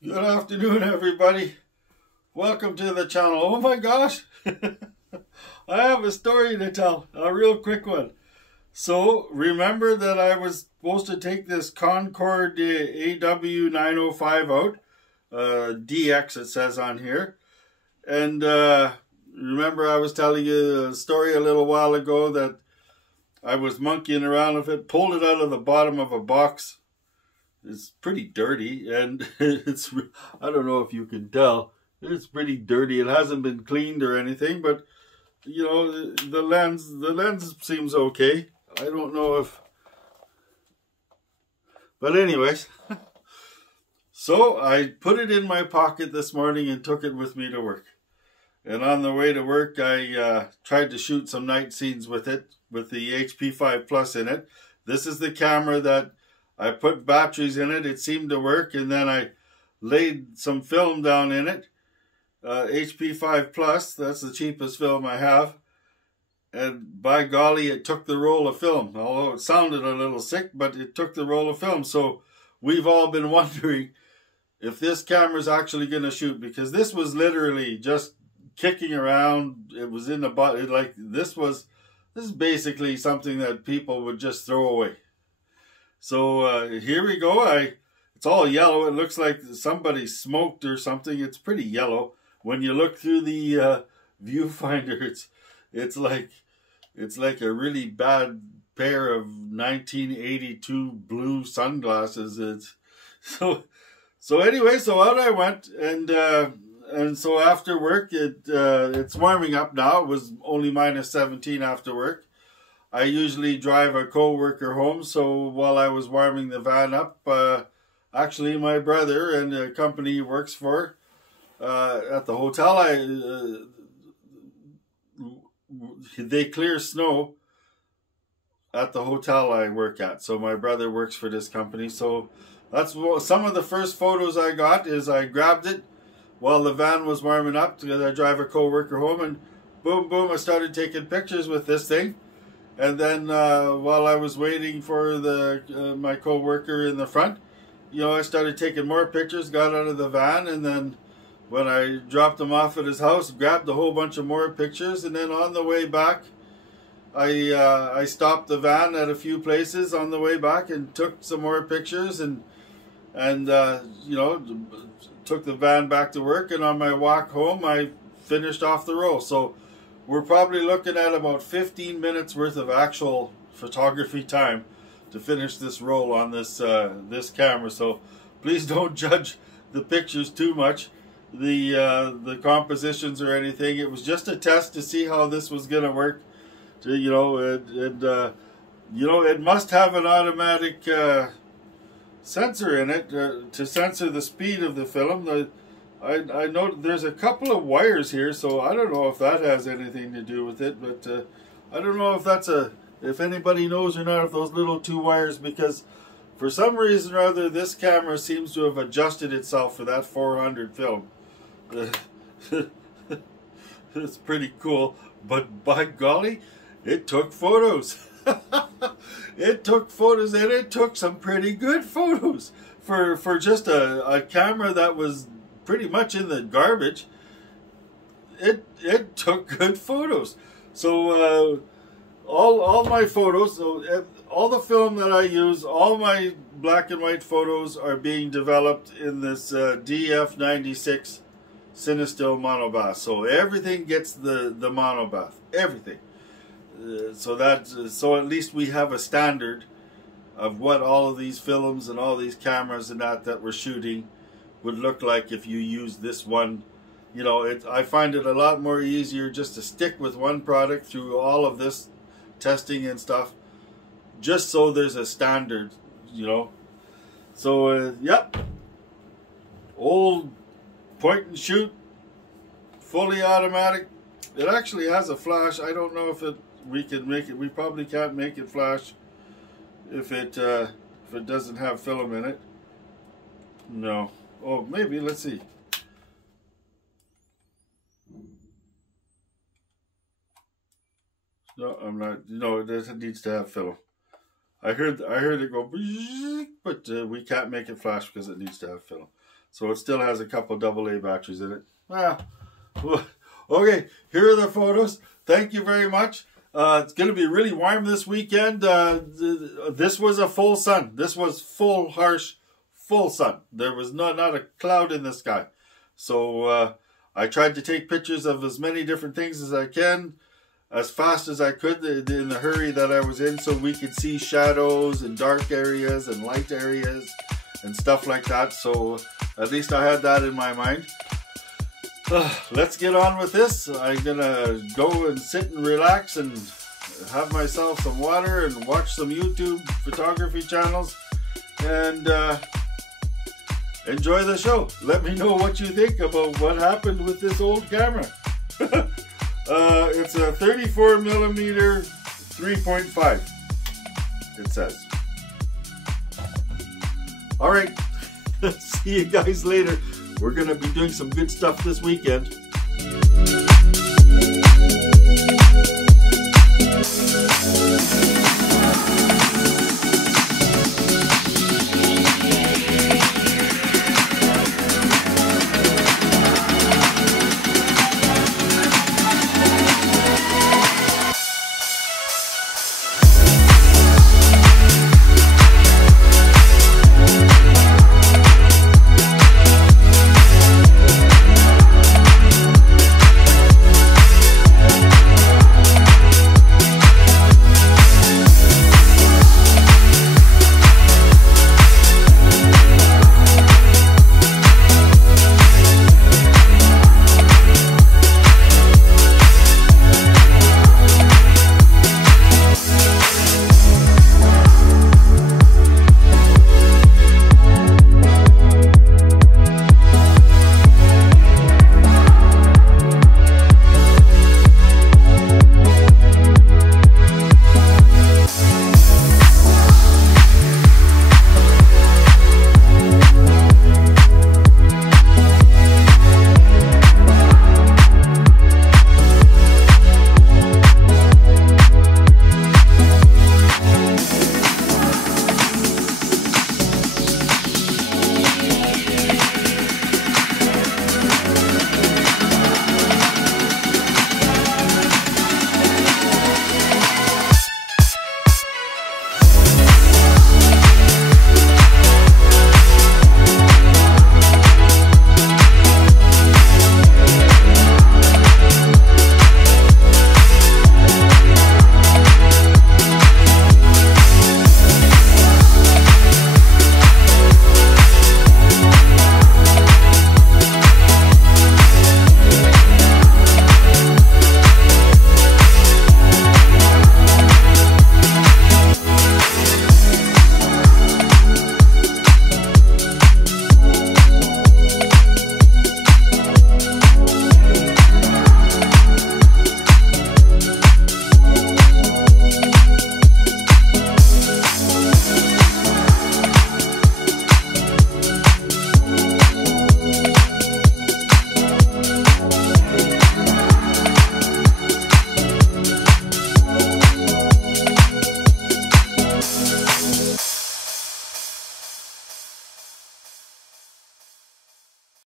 Good afternoon, everybody. Welcome to the channel. Oh my gosh, I have a story to tell, a real quick one. So, remember that I was supposed to take this Concorde AW905 out, DX it says on here. And remember I was telling you a story a little while ago that I was monkeying around with it, pulled it out of the bottom of a box. It's pretty dirty, and I don't know if you can tell, it's pretty dirty. It hasn't been cleaned or anything, but you know, the lens seems okay. I don't know if, but anyways, so I put it in my pocket this morning and took it with me to work. And on the way to work, I tried to shoot some night scenes with it, with the HP5 PLUS in it. This is the camera that I put batteries in it. It seemed to work, and then I laid some film down in it. HP5 PLUS, that's the cheapest film I have. And by golly, it took the roll of film. Although it sounded a little sick, but it took the roll of film. So we've all been wondering if this camera's actually going to shoot, because this was literally just kicking around. It was in the body, like this is basically something that people would just throw away. So here we go. It's all yellow. It looks like somebody smoked or something. It's pretty yellow. When you look through the viewfinder, it's like a really bad pair of 1982 blue sunglasses. It's so anyway. So out I went, and so after work, it's warming up now. It was only -17 after work. I usually drive a co-worker home, so while I was warming the van up, actually my brother and the company he works for, at the hotel, they clear snow at the hotel I work at. So my brother works for this company. So that's some of the first photos I got. Is I grabbed it while the van was warming up, because I drive a co-worker home, and boom, boom, I started taking pictures with this thing. And then while I was waiting for my co-worker in the front, you know, I started taking more pictures, got out of the van, and then when I dropped him off at his house, grabbed a whole bunch of more pictures. And then on the way back, I stopped the van at a few places on the way back and took some more pictures, and you know, took the van back to work. And on my walk home, I finished off the roll. So we're probably looking at about 15 minutes worth of actual photography time to finish this roll on this camera. So please don't judge the pictures too much, the compositions or anything. It was just a test to see how this was going to work. You know, you know, it must have an automatic sensor in it to censor the speed of the film. I know there's a couple of wires here, so I don't know if that has anything to do with it, but I don't know if if anybody knows or not, if those little two wires, because for some reason or other, this camera seems to have adjusted itself for that 400 film. It's pretty cool, but by golly, it took photos. It took photos, and it took some pretty good photos for just a camera that was pretty much in the garbage. It took good photos. So all my photos, so all the film that I use, all my black and white photos are being developed in this DF96 Cinestill monobath. So everything gets the monobath, everything. So at least we have a standard of what all of these films and all these cameras and that we're shooting would look like if you use this one. You know, I find it a lot more easier just to stick with one product through all of this testing and stuff, just so there's a standard, you know. So yep, old point and shoot, fully automatic. It actually has a flash. I don't know if we can make it. We probably can't make it flash if it doesn't have film in it. No. Oh, maybe. Let's see. No, I'm not. No, it needs to have film. I heard it go, but we can't make it flash because it needs to have film. So it still has a couple AA batteries in it. Well, okay, here are the photos. Thank you very much. It's going to be really warm this weekend. This was a full sun. This was full, harsh, full sun. There was not a cloud in the sky. So I tried to take pictures of as many different things as I can, as fast as I could in the hurry that I was in, so we could see shadows and dark areas and light areas and stuff like that. So at least I had that in my mind. Let's get on with this. I'm gonna go and sit and relax and have myself some water and watch some YouTube photography channels and enjoy the show. Let me know what you think about what happened with this old camera. It's a 34mm 3.5, it says. Alright, see you guys later. We're going to be doing some good stuff this weekend.